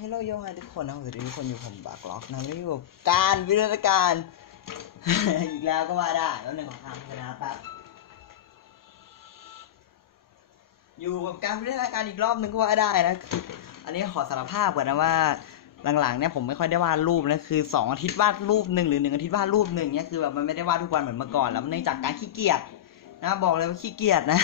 ให้โลโยงให้ทุกคนนะสวัสดีทุกคนอยู่ผมบากล็อกนะไม่อยู่กับการวิทยาการ อีกแล้วก็ว่าได้แล้วหนึ่งของทางชนะแป๊บอยู่กับการวิทยาการอีกรอบหนึ่งก็ว่าได้นะคืออันนี้ขอสารภาพก่อนนะว่า หลังๆเนี่ยผมไม่ค่อยได้วาดรูปนะคือสองอาทิตย์วาดรูปหนึ่งหรือหนึ่งอาทิตย์วาดรูปหนึ่งเนี่ยคือแบบมันไม่ได้วาดทุกวันเหมือนเมื่อก่อนแล้วเนื่องจากการขี้เกียจนะบอกเลยว่าขี้เกียจนะ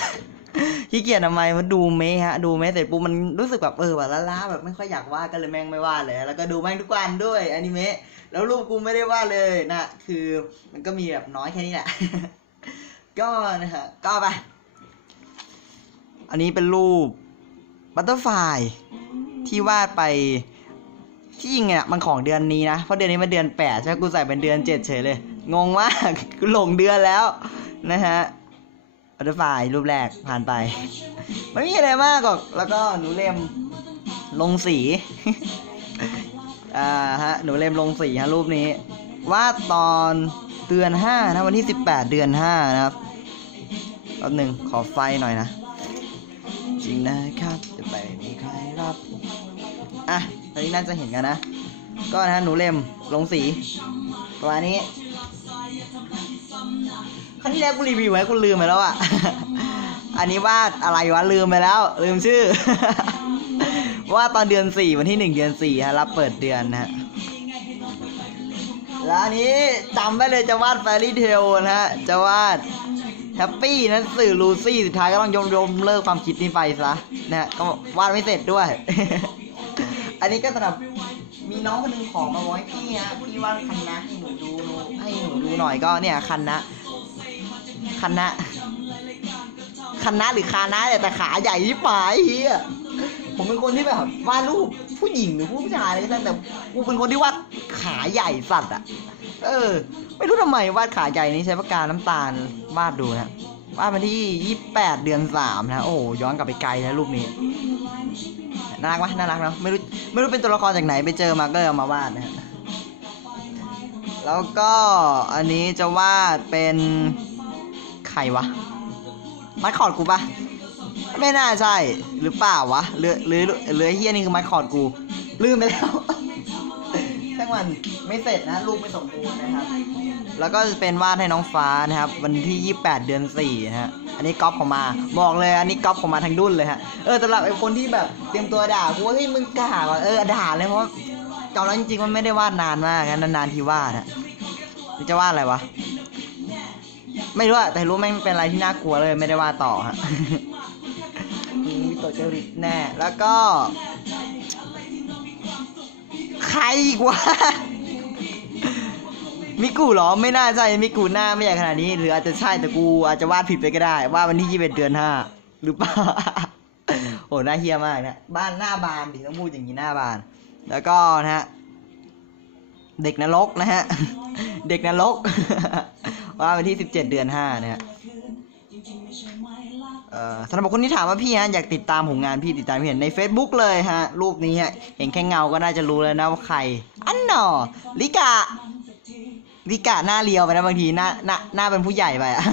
ขี้เกียจทำไมมันดูเมะฮะ ดูเมะเสร็จปุ๊บมันรู้สึกแบบเออแบบล้าๆแบบไม่ค่อยอยากวาดก็เลยแม่งไม่วาดเลย แล้วก็ดูแม่งทุกวันด้วยอนิเมะแล้วรูปกูไม่ได้วาดเลยนะคือมันก็มีแบบน้อยแค่นี้แหละ ก็นะฮะก็ไป อันนี้เป็นรูปบัตเตอร์ไฟที่วาดไปที่จริงเนี่ยมันของเดือนนี้นะเพราะเดือนนี้มันเดือนแปดใช่ไหมกูใส่เป็นเดือนเจ็ดเฉยเลย งงมากกูหลงเดือนแล้วนะฮะ บัตเตอร์ไฟรูปแรกผ่านไปไม่มีอะไรมากหรอก แล้วก็หนูเล่มลงสี อ่าฮะ หนูเล่มลงสีฮะรูปนี้วาดตอนเดือนห้านะวันที่สิบแปดเดือนห้านะครับแป๊บหนึ่งขอไฟหน่อยนะ จริงนะครับจะไปมีใครรับ อะตอนนี้น่าจะเห็นกันนะ ก็นะหนูเล่มลงสีประมาณนี้ ครั้งที่แล้วกูรีวิวไว้กูลืมไปแล้วอะ อันนี้วาดอะไรวะลืมไปแล้ว ลืมชื่อ ว่าดตอนเดือนสี่วันที่หนึ่งเดือนสี่ฮะรับเปิดเดือนนะฮะแล้วอันนี้จำได้เลยจะวาดแฟรี่เทลนะฮะ จะวาดแฮปปี้นั้นสื่อลูซี่สุดท้ายก็ต้องยมยมเลิกความคิดนี้ไปซะนะฮะก็วาดไม่เสร็จด้วย อันนี้ก็สำหรับมีน้องคนหนึงขอมาไว้พี่ฮะพี่วาดคันนะให้หนูดูให้หนูดูหน่อยก็เนี่ยคันนะ คันนะคันนะหรือคานะเนี่ยแต่ขาใหญ่ที่ปลายเฮียผมเป็นคนที่แบบวาดรูปผู้หญิงหรือผู้ชายอะไรก็ได้แต่กูเป็นคนที่วาดขาใหญ่สัตว์อะ เออ ไม่รู้ทำไมวาดขาใหญ่นี้ใช้ปากกาน้ำตาลวาดดูนะวาดมาที่ 28 เดือน 3 นะ โอ้ย้อนกลับไปไกลนะรูปนี้น่ารักไหมน่ารักเนาะไม่รู้ไม่รู้เป็นตัวละครจากไหนไปเจอมาก็เลยเอามาวาดนะแล้วก็อันนี้จะวาดเป็น รวะมัดคอร์ดกูปะไม่น่าใช่หรือเปล่าวะหรือหรือหรือไอ้เฮียนี่คือมัดคอร์ดกู ลืมไปแล้วช่างมันไม่เสร็จนะรูปไม่สมบูรณ์นะครับ แล้วก็จะเป็นวาดให้น้องฟ้านะครับ วันที่ 28 เดือน4นะฮะอันนี้ก๊อปของมาบอกเลย อันนี้ก๊อปของมาทั้งดุนเลยฮะเออสำหรับไอ้คนที่แบบเตรียมตัวด่ากูว่าเฮ้ยมึงกล้าว่ะเออด่าเลยเพราะจำแล้วจริงๆมันไม่ได้วาดนานมากนะนานๆทีวาดอะนี่จะวาดอะไรวะ ไม่รู้อะแต่รู้แม่งเป็นอะไรที่น่ากลัวเลยไม่ได้วาต่อฮะมีตัวเจริตแน่ แล้วก็ ใครอีกวะมิกูหรอไม่น่าใช่มิกูหน้าไม่ใหญ่ขนาดนี้ หรืออาจจะใช่แต่กูอาจจะวาดผิดไปก็ได้ ว่าวันที่ยี่สิบเดือนห้าหรือเปล่าโอ้หน้าเฮียมากนะบ้านหน้าบานดิต้องพูดอย่างนี้หน้าบาน แล้วก็นะฮะเด็กนรกนะฮะ เด็กนรก ว่าวันที่สิบเจ็ดเดือนห้านะฮะเอ่อสำหรับคนที่ถามว่าพี่ฮะอยากติดตามผลงานพี่ติดตามเห็นใน Facebook เลยฮะ รูปนี้ฮะ เห็นแค่เงาก็น่าจะรู้แล้วนะว่าใคร อันหนอลิกะลิกะหน้าเรียวไปนะบางทีหน้าหน้าหน้าเป็นผู้ใหญ่ไปอะ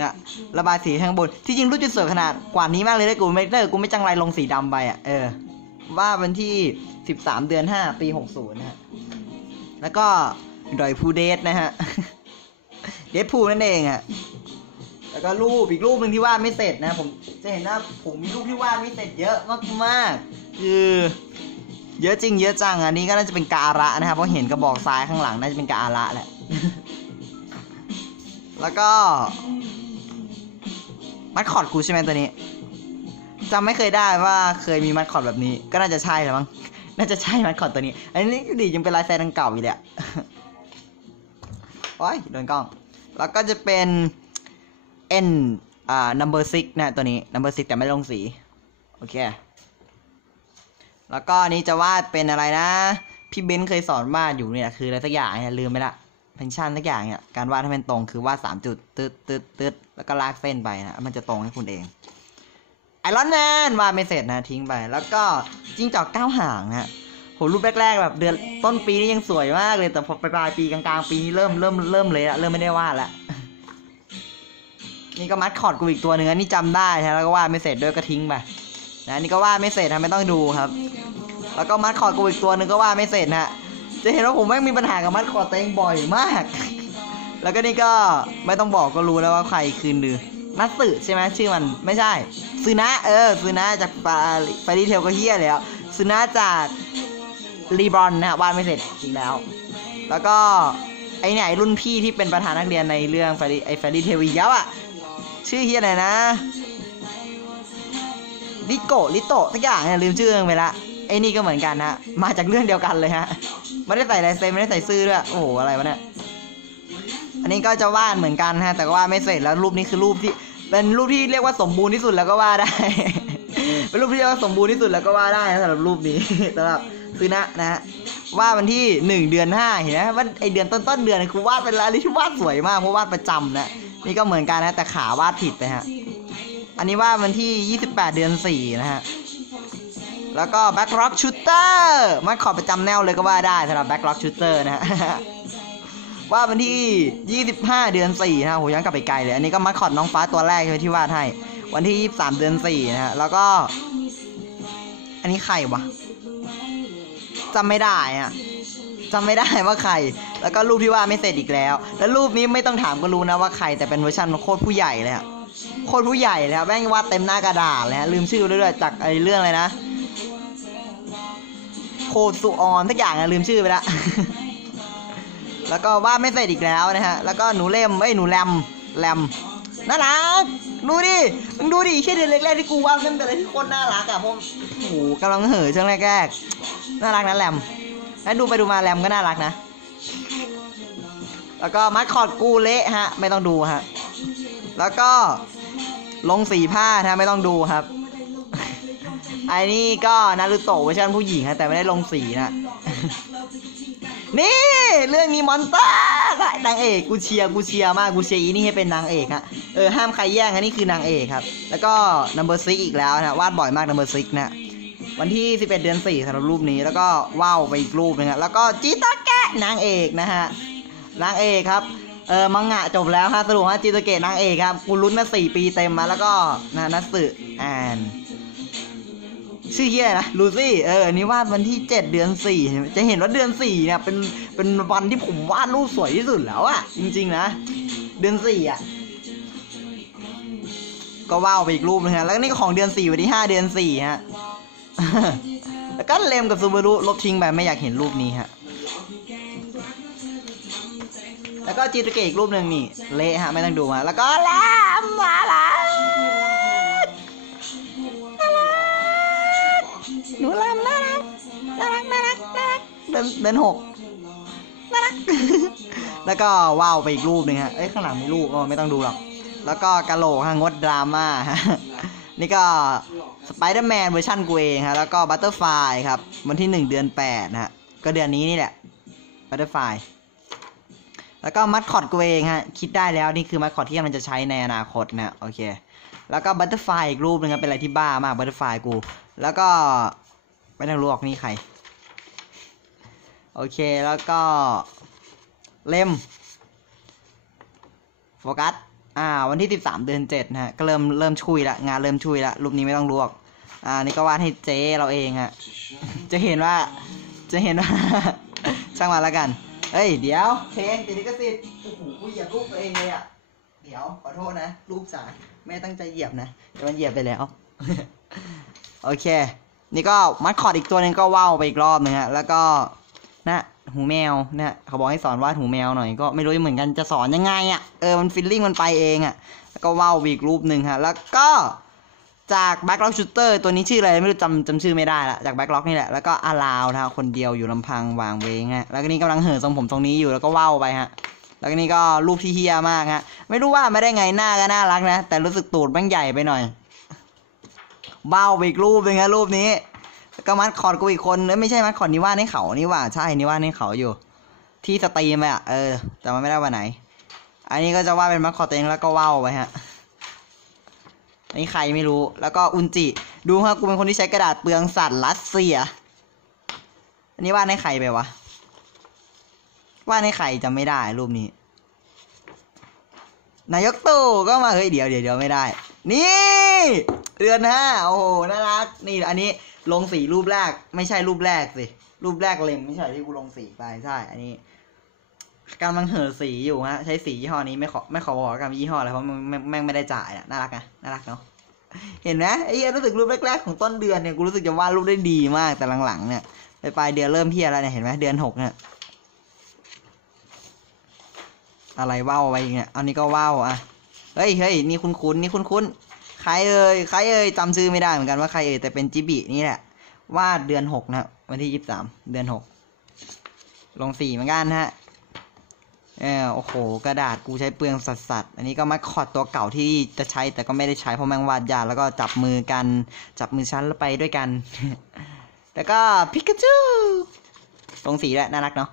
นะระบายสีข้างบน ที่จริงรูปจะสวยขนาดกว่านี้มากเลยถ้ากูไม่ถ้ากูไม่จังไรลงสีดำไปอะเออว่าวันที่ 13 เดือน 5 ปี 60นะฮะแล้วก็ดอยพูเดทนะฮะ เดทพูนั่นเองอะแล้วก็รูปอีกรูปหนึ่งที่วาดไม่เสร็จนะ ผมจะเห็นว่าผมมีรูปที่วาดไม่เสร็จเยอะมากๆคือเยอะจริงเยอะจังอันนี้ก็น่าจะเป็นการะนะครับเพราะเห็นกระบอกซ้ายข้างหลังน่าจะเป็นการะแหละ แล้วก็มัดคอร์ดกูใช่ไหมตัวนี้จำไม่เคยได้ว่าเคยมีมัดคอร์ดแบบนี้ ก็น่าจะใช่แหละมั้งน่าจะใช่มัดคอร์ดตัวนี้ อันนี้ดียังเป็นลายเซ็นอันเก่าอยู่เลยอะโอ้ยโดนกล้อง แล้วก็จะเป็น n อ่า number six นะตัวนี้ number six แต่ไม่ลงสี โอเค แล้วก็นี้จะวาดเป็นอะไรนะ พี่เบนซ์เคยสอนวาดอยู่เนี่ย คืออะไรสักอย่างเนี่ยลืมไปละเพนชั่นสักอย่างเนี่ยการวาดให้มันตรงคือวาดสามจุดตึ๊ดตึ๊ดตึ๊ดแล้วก็ลากเส้นไปนะมันจะตรงให้คุณเองไอรอนแมนวาดไม่เสร็จนะทิ้งไป แล้วก็จิ้งจอกเก้าหางนะ ผมรูปแรกๆแบบเดือนต้นปีนี้ยังสวยมากเลยแต่พอปลายปีกลางๆปีนี้เริ่มเริ่มเริ่มเลยละเริ่มไม่ได้วาดละนี่ก็มัดคอร์ดกูอีกตัวหนึ่งอันนี้จำได้นะแล้วก็วาดไม่เสร็จด้วยก็ทิ้งไปนะนี่ก็วาดไม่เสร็จทำไม่ต้องดูครับ แล้วก็มัดคอร์ดกูอีกตัวหนึ่งก็วาดไม่เสร็จนะฮะจะเห็นว่าผมแม่งมีปัญหากับมัดคอร์ดตัวเองบ่อยมาก แล้วก็นี่ก็ไม่ต้องบอกก็รู้แล้วว่าใครคืนดือนัสึใช่ไหมชื่อมันไม่ใช่ซึนะเออซึนะจากฟาฟารีเทลก็เฮียแล้วซึนะจาก รีบรอนนะฮะวาดไม่เสร็จอีกแล้ว แล้วก็ไอเนี่ยไอรุ่นพี่ที่เป็นประธานนักเรียนในเรื่องฟรีไอแฟารีเทลอีกแล้วอะชื่อเฮียอะไรนะลิโกลิโตะสักอย่างเนี่ยลืมชื่อไปละไอ้นี่ก็เหมือนกันฮะมาจากเรื่องเดียวกันเลยฮะไม่ได้ใส่ลายเซ็นไม่ได้ใส่ซื่อด้วยโอ้โหอะไรวะเนี่ยอันนี้ก็จะวาดเหมือนกันฮะ แต่ก็วาดไม่เสร็จแล้วรูปนี้คือรูปที่เป็นรูปที่เรียกว่าสมบูรณ์ที่สุดแล้วก็วาดได้ เป็นรูปที่เรียกว่าสมบูรณ์ที่สุดแล้วก็วาดได้สำหรับรูปนี้สำหรับ ซื้อนะนะฮะวาดวันที่หนึ่งเดือนห้าเห็นไหมว่าไอเดือนต้นต้นเดือนคือวาดเป็นอะไรที่วาดสวยมากเพราะวาดประจำนะนี่ก็เหมือนกันนะแต่ขาวาดผิดไปฮะอันนี้วาดวันที่ 28 เดือน 4 นะฮะแล้วก็ backrock shooter มันขอประจำแนวเลยก็ว่าได้สำหรับ backrock shooter นะฮะว่าวันที่ 25 เดือน4นะโหย้อนกลับไปไกลเลย อันนี้ก็มัดคอดน้องฟ้าตัวแรกใช่ที่วาดให้ วันที่ 23 เดือน4นะฮะ แล้วก็ อันนี้ใครวะ จำไม่ได้อะจำไม่ได้ว่าใคร แล้วก็รูปที่วาดไม่เสร็จอีกแล้ว แล้วรูปนี้ไม่ต้องถามก็รู้นะว่าใคร แต่เป็นเวอร์ชันโคตรผู้ใหญ่เลยอะโคตรผู้ใหญ่เลยอะแม่งวาดเต็มหน้ากระดาษเลยฮะลืมชื่อด้วยๆจากไอ้เรื่องอะไรนะ โคสุออนสักอย่างอะลืมชื่อไปละแล้วก็วาดไม่เสร็จอีกแล้วนะฮะ แล้วก็หนูเล่มเอ้ยหนูแรมแรมน่ารักดูดิมึงดูดิแค่เดือนแรกๆที่กูวาดมันเป็นอะไรที่โคตรน่ารักอะพราะโอ้โหกำลังเห่อช่วงแรกๆ น่ารักนะแรมแล้วดูไปดูมาแรมก็น่ารักนะ แล้วก็มัดคอร์ดกูเละฮะ ไม่ต้องดูฮะ แล้วก็ลงสีผ้านะไม่ต้องดูครับไอ้นี่ก็นารูโตะเวอร์ชันผู้หญิงฮะแต่ไม่ได้ลงสีนะ นี่เรื่องนี้มอนเตอร์นางเอกกูเชียร์กูเชียร์มากกูเชียร์อีนี่ให้เป็นนางเอกฮะเออห้ามใครแย่งอันนี้คือนางเอกครับ แล้วก็ number six อีกแล้วนะวาดบ่อยมาก number six นะ วันที่ 11 เดือน4สำหรับรูปนี้แล้วก็ว้าวไปอีกรูปนึงฮะแล้วก็จิตาแกะนางเอกนะฮะนางเอกครับเออมังงะจบแล้วฮะสรุปว่าจิตาเกะนางเอกครับกูลุ้นมาสี่ปีเต็มมาแล้วก็นะนัสึแอนชื่อเฮียนะลูซี่เอออนนี้วาดวันที่ 7 เดือน 4 จะเห็นว่าเดือน4เนี่ยเป็นเป็นวันที่ผมวาดรูปสวยที่สุดแล้วอะจริงๆนะ เดือน4อะก็ว้าวไปอีกรูปนึงฮะแล้วนี่ก็ของเดือน4วันที่5เดือน4ฮะ แล้วก็เลมกับซูบารุลบทิ้งไปไม่อยากเห็นรูปนี้ฮะ แล้วก็จิตรเกะอีกรูปหนึ่งนี่เละฮะไม่ต้องดูมาแล้วก็แลมมาล้วหนูลำน่ารักน่ารักน่ารักน่ารักเดินเดินหกน่ารัก แล้วก็ว้าวไปอีกรูปหนึ่งฮะ เอ้ยข้างหลังมีรูปอ๋อไม่ต้องดูหรอก แล้วก็กะโหลกฮะงดดราม่าฮะ นี่ก็สไปเดอร์แมนเวอร์ชันกูเองฮะแล้วก็บัตเตอร์ไฟครับ วันที่หนึ่งเดือนแปดนะฮะก็เดือนนี้นี่แหละบัตเตอร์ไฟแล้วก็มัดคอดกูเองฮะคิดได้แล้วนี่คือมัดคอดที่มันจะใช้ในอนาคตนะโอเค แล้วก็บัตเตอร์ไฟอีกรูปหนึงครับเป็นอะไรที่บ้ามากบัตเตอร์ไฟกู แล้วก็ไม่ต้องรู้หรอกนี่ใครโอเคแล้วก็เล่มโฟกัส อ่า วันที่13เดือน7นะฮะก็เริ่มเริ่มชุยละงานเริ่มชุยละรูปนี้ไม่ต้องลวก อ่า นี่ก็วาดให้เจ๊เราเองฮะจะเห็นว่า จะเห็นว่า ช่างมาแล้วกันเฮ้ย เดี๋ยวเพลงติดลิขสิทธิ์โอ้โหกูเหยียบรูปตัวเองเลยอะเดี๋ยวขอโทษนะ รูปสายไม่ตั้งใจเหยียบนะแต่มันเหยียบไปแล้ว โอเค นี่ก็มัดคอร์ดอีกตัวนึงก็ว่าวไปอีกรอบหนึงฮะแล้วก็นะ หูแมวนะเขาบอกให้สอนวาดหูแมวหน่อยก็ไม่รู้เหมือนกันจะสอนยังไงอะ่ะเออมันฟิลลิ่งมันไปเองอะ่ะแล้วก็ว่าวอีกรูปหนึ่งฮะแล้วก็จากแบ็ k ล็อกชูเตอร์ตัวนี้ชื่ออะไรไม่รู้จำจำชื่อไม่ได้ละจากแบ็ k ล็อกนี่แหละแล้วก็อาราวนะคนเดียวอยู่ลำพังวางเวงฮะแล้วก็นี่กำลังเห่อทรงผมตรงนี้อยู่แล้วก็ว่าวไปฮะแล้วก็นี่ก็รูปที่เฮียมากฮะไม่รู้ว่าไม่ได้ไงหน้าก็น่ารักนะ แต่รู้สึกตูดแม่งใหญ่ไปหน่อยเบ้าไปอีกรูปหนึงฮะรูปนี้ แล้วก็มัดคอร์ดกูอีกคนเอ้ยไม่ใช่มัดคอร์ดนี่ว่าให้เขานี่ว่าใช่นี่ว่าให้เขาอยู่ ที่สตรีมไปอะเออแต่มันไม่ได้วันไหน อันนี้ก็จะว่าดเป็นมัดคอร์ดตัวเองแล้วก็ว่าวไปฮะอันนี้ใครไม่รู้แล้วก็อุนจิ ดูฮะกูเป็นคนที่ใช้กระดาษเปลืองสัตว์รัสเซีย อันนี้ว่าดให้ใครไปวะว่าดให้ใครจำไม่ได้รูปนี้ นายกตู่ก็มาเฮ้ยเดี๋ยวเดี๋ยวเดี๋ยวไม่ได้ นี่เดือนห้าโอ้โหน่ารักนี่อันนี้ ลงสีรูปแรก ไม่ใช่รูปแรกสิ รูปแรกเล็มไม่ใช่ที่กูลงสีไปใช่ อันนี้กำลังเห่อสีอยู่ฮะใช้สียี่ห้อนี้ไม่ขอไม่ขอบอกกันยี่ห้ออะไรเพราะมันแม่งแม่งไม่ได้จ่ายอะน่ารักนะน่ารักเนาะเห็นไหมไอ้เหี้ยรู้สึกรูปแรกๆของต้นเดือนเนี่ยกูรู้สึกจะวาดรูปได้ดีมากแต่หลังๆเนี่ยไปปลายเดือนเริ่มเพี้ยแล้วเนี่ยเห็นไหมเดือนหกเนี่ยอะไรว่าวไปเนี่ยอันนี้ก็ว่าวอะเฮ้ยเฮ้ยนี่คุ้นคุ้นๆนี่คุ้นคุ้นๆ ใครเอ่ยใครเอ่ยจำชื่อไม่ได้เหมือนกันว่าใครเอ่ยแต่เป็นจิบินี่แหละวาดเดือนหกนะวันที่ยี่สิบสามเดือนหกลงสีเหมือนกันนะฮะเออโอ้โห กระดาษกูใช้เปลืองสัสสัสๆอันนี้ก็มาคอดตัวเก่าที่จะใช้แต่ก็ไม่ได้ใช้เพราะแมงวาดยากแล้วก็จับมือกันจับมือชั้นแล้วไปด้วยกัน แล้วก็พิกาจูลงสีแหละน่ารักเนาะ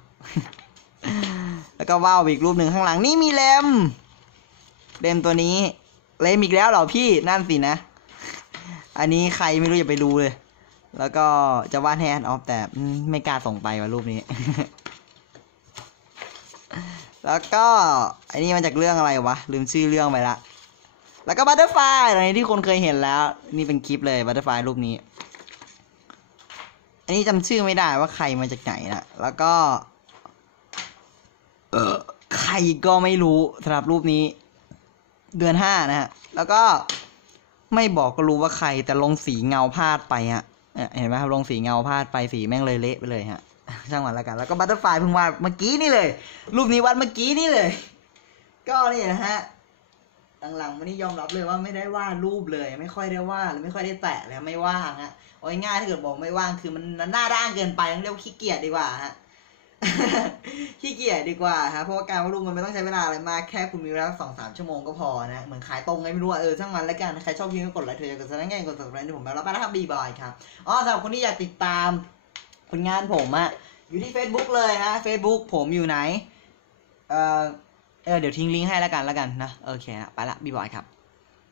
แล้วก็ว่าวอีกรูปหนึ่งข้างหลังนี่มีเลมเลมตัวนี้ เลมอีกแล้วเหรอพี่นั่นสินะ อันนี้ใครไม่รู้อย่าไปดูเลย แล้วก็จะวาดแฮนด์ออฟแต่ไม่กล้าส่งไปว่ารูปนี้ แล้วก็อันนี้มาจากเรื่องอะไรวะ ลืมชื่อเรื่องไปละ แล้วก็บัตเตอร์ไฟอันนี้ที่คนเคยเห็นแล้ว นี่เป็นคลิปเลยบัตเตอร์ไฟรูปนี้ อันนี้จำชื่อไม่ได้ว่าใครมาจากไหนนะแล้วก็ เออใครก็ไม่รู้สำหรับรูปนี้ เดือนห้านะฮะ แล้วก็ไม่บอกก็รู้ว่าใคร แต่ลงสีเงาพาดไปฮะเห็นไหมครับลงสีเงาพาดไปสีแม่งเลยเละไปเลยฮะช่างมันล้วกัน แล้วก็บัตเตอร์ไฟเพิ่งวาดเมื่อกี้นี่เลย รูปนี้วาดเมื่อกี้นี่เลย ก็นี่นะฮะหลังๆวันนี้ยอมรับเลยว่าไม่ได้วาดรูปเลย ไม่ค่อยได้วาดหรือไม่ค่อยได้แตะเลยไม่ว่างฮะเอาง่ายถ้าเกิดบอกไม่ว่างคือมันหน้าด้านเกินไปต้องเรียกว่าขี้เกียจดีกว่าฮะ ขี้เกียจดีกว่าฮะเพราะว่าการวาดรูปมันไม่ต้องใช้เวลาอะไรมากแค่คุณมีเวลาสองสามชั่วโมงก็พอนะเหมือนขายตรงไงไม่รู้เออช่างมันแล้วกันใครชอบคลิปก็กดไลค์เถอะกดซับสไครต์กด subscribe ที่ผมแล้วไปนะครับบีบอยครับอ๋อสำหรับคนที่อยากติดตามผลงานผมอะอยู่ที่ Facebook เลยฮะ Facebook ผมอยู่ไหนเออเออเดี๋ยวทิ้งลิงก์ให้แล้วกันแล้วกันนะโอเคนะไปละบีบอยครับ